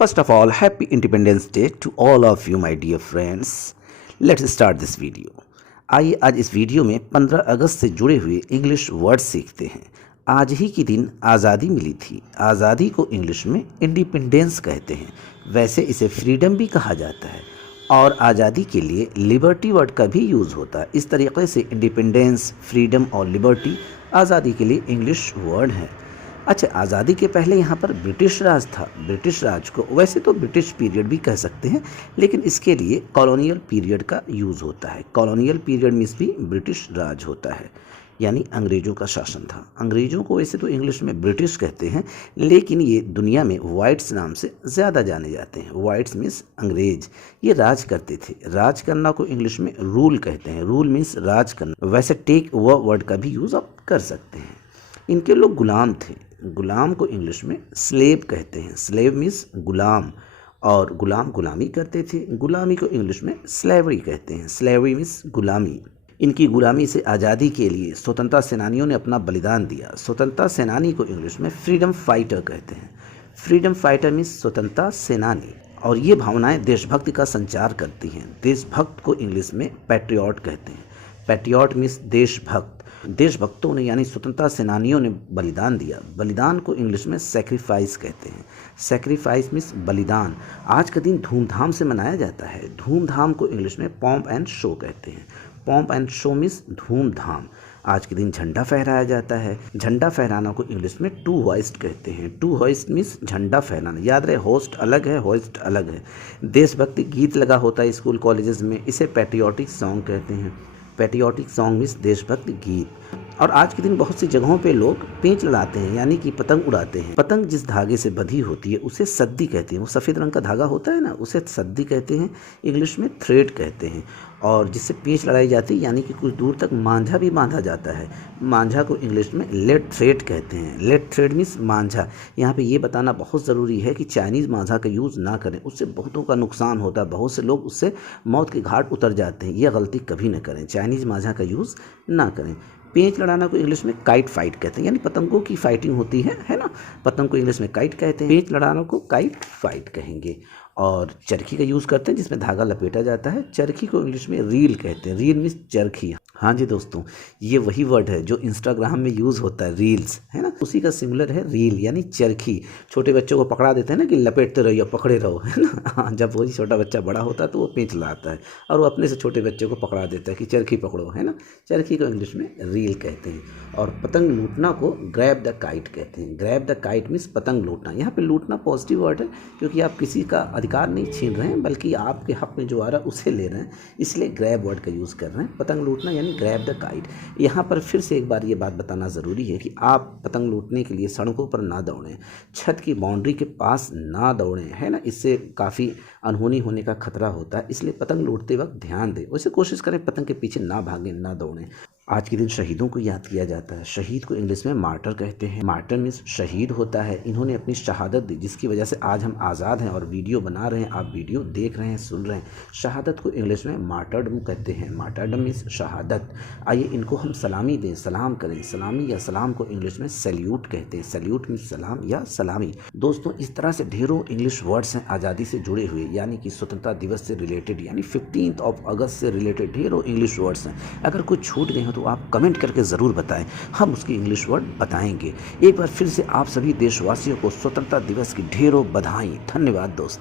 First of all, happy Independence Day to all of you my dear friends. Let's start this video. आइए आज इस video में 15 अगस्त से जुड़े हुए इंग्लिश वर्ड सीखते हैं। आज ही के दिन आज़ादी मिली थी। आज़ादी को इंग्लिश में इंडिपेंडेंस कहते हैं। वैसे इसे फ्रीडम भी कहा जाता है और आज़ादी के लिए लिबर्टी वर्ड का भी यूज़ होता है। इस तरीके से इंडिपेंडेंस, फ्रीडम और लिबर्टी आज़ादी के लिए इंग्लिश वर्ड हैं। अच्छा, आज़ादी के पहले यहाँ पर ब्रिटिश राज था। ब्रिटिश राज को वैसे तो ब्रिटिश पीरियड भी कह सकते हैं, लेकिन इसके लिए कॉलोनियल पीरियड का यूज़ होता है। कॉलोनियल पीरियड मीन्स भी ब्रिटिश राज होता है, यानी अंग्रेज़ों का शासन था। अंग्रेज़ों को वैसे तो इंग्लिश में ब्रिटिश कहते हैं, लेकिन ये दुनिया में वाइट्स नाम से ज़्यादा जाने जाते हैं। वाइट्स मीन्स अंग्रेज। ये राज करते थे। राज करना को इंग्लिश में रूल कहते हैं। रूल मीन्स राज करना। वैसे टेक वो वर्ड का भी यूज़ आप कर सकते हैं। इनके लोग गुलाम थे। गुलाम को इंग्लिश में स्लेव कहते हैं। स्लेव मीन्स गुलाम, और गुलाम गुलामी करते थे। गुलामी को इंग्लिश में स्लेवरी कहते हैं। स्लेवरी मीन्स गुलामी। इनकी गुलामी से आज़ादी के लिए स्वतंत्रता सेनानियों ने अपना बलिदान दिया। स्वतंत्रता सेनानी को इंग्लिश में फ्रीडम फाइटर कहते हैं। फ्रीडम फाइटर मीन्स स्वतंत्रता सेनानी, और ये भावनाएं देशभक्ति का संचार करती हैं। देशभक्त को इंग्लिश में पैट्रियट कहते हैं। पैट्रियट मीन्स देशभक्त। देशभक्तों ने यानी स्वतंत्रता सेनानियों ने बलिदान दिया। बलिदान को इंग्लिश में सेक्रीफाइस कहते हैं। सेक्रीफाइस मीन्स बलिदान। आज का दिन धूमधाम से मनाया जाता है। धूमधाम को इंग्लिश में पॉम्प एंड शो कहते हैं। पॉम्प एंड शो मीन्स धूमधाम। आज के दिन झंडा फहराया जाता है। झंडा फहराना को इंग्लिश में टू होइस्ट कहते हैं। टू होइस्ट मीन्स झंडा फहराना। याद रहे, होस्ट अलग है, होइस्ट अलग है। देशभक्ति गीत लगा होता है स्कूल कॉलेजेस में, इसे पैट्रियोटिक सॉन्ग कहते हैं। पैट्रियोटिक सॉन्ग मीन्स देशभक्ति गीत। और आज के दिन बहुत सी जगहों पे लोग पेंच लड़ाते हैं, यानी कि पतंग उड़ाते हैं। पतंग जिस धागे से बंधी होती है उसे सद्दी कहते हैं। वो सफ़ेद रंग का धागा होता है ना, उसे सद्दी कहते हैं। इंग्लिश में थ्रेड कहते हैं। और जिससे पेंच लड़ाई जाती है, यानी कि कुछ दूर तक मांझा भी बांधा जाता है। मांझा को इंग्लिश में लेड थ्रेड कहते हैं। लेड थ्रेड मीन्स मांझा। यहाँ पे ये बताना बहुत ज़रूरी है कि चाइनीज़ मांझा का यूज़ ना करें, उससे बहुतों का नुकसान होता है। बहुत से लोग उससे मौत के घाट उतर जाते हैं। यह गलती कभी न करें। चाइनीज़ मांझा का यूज़ ना करें। पेंच लड़ाना को इंग्लिश में काइट फाइट कहते हैं, यानी पतंगों की फाइटिंग होती है ना। पतंग को इंग्लिश में काइट कहते हैं। पेंच लड़ाना को काइट फाइट कहेंगे। और चरखी का यूज़ करते हैं जिसमें धागा लपेटा जाता है। चरखी को इंग्लिश में रील कहते हैं। रील मीन्स चरखी। हाँ जी दोस्तों, ये वही वर्ड है जो इंस्टाग्राम में यूज़ होता है, रील्स, है ना। उसी का सिमिलर है रील, यानी चरखी। छोटे बच्चों को पकड़ा देते हैं ना कि लपेटते रहो या पकड़े रहो, है ना। हाँ, जब वही छोटा बच्चा बड़ा होता है तो वो पेंच लाता है और वो अपने से छोटे बच्चे को पकड़ा देता है कि चरखी पकड़ो, है ना। चरखी को इंग्लिश में रील कहते हैं। और पतंग लूटना को ग्रैब द काइट कहते हैं। ग्रैब द काइट मीन्स पतंग लूटना। यहाँ पे लूटना पॉजिटिव वर्ड है, क्योंकि आप किसी का अधिकार नहीं छीन रहे हैं, बल्कि आपके हक में जो आ रहा है उसे ले रहे हैं, इसलिए ग्रैब वर्ड का यूज़ कर रहे हैं। पतंग लूटना यानी ग्रैब द काइट। यहाँ पर फिर से एक बार ये बात बताना ज़रूरी है कि आप पतंग लूटने के लिए सड़कों पर ना दौड़ें, छत की बाउंड्री के पास ना दौड़ें, है ना। इससे काफ़ी अनहोनी होने का खतरा होता है, इसलिए पतंग लूटते वक्त ध्यान दें। वैसे कोशिश करें पतंग के पीछे ना भागें, ना दौड़ें। आज के दिन शहीदों को याद किया जाता है। शहीद को इंग्लिश में मार्टर कहते हैं। मार्टर मीन्स शहीद होता है। इन्होंने अपनी शहादत दी, जिसकी वजह से आज हम आज़ाद हैं और वीडियो बना रहे हैं, आप वीडियो देख रहे हैं, सुन रहे हैं। शहादत को इंग्लिश में मार्टरडम कहते हैं। मार्टरडम मीन्स शहादत। आइए इनको हम सलामी दें, सलाम करें। सलामी या सलाम को इंग्लिश में सैल्यूट कहते हैं। सैल्यूट मीन्स सलाम या सलामी। दोस्तों, इस तरह से ढेरों इंग्लिश वर्ड्स हैं आज़ादी से जुड़े हुए, यानी कि स्वतंत्रता दिवस से रिलेटेड, यानी 15 अगस्त से रिलेटेड ढेरों इंग्लिश वर्ड्स हैं। अगर कुछ छूट गए हो तो आप कमेंट करके ज़रूर बताएं, हम उसकी इंग्लिश वर्ड बताएंगे। एक बार फिर से आप सभी देशवासियों को स्वतंत्रता दिवस की ढेरों बधाई। धन्यवाद दोस्तों।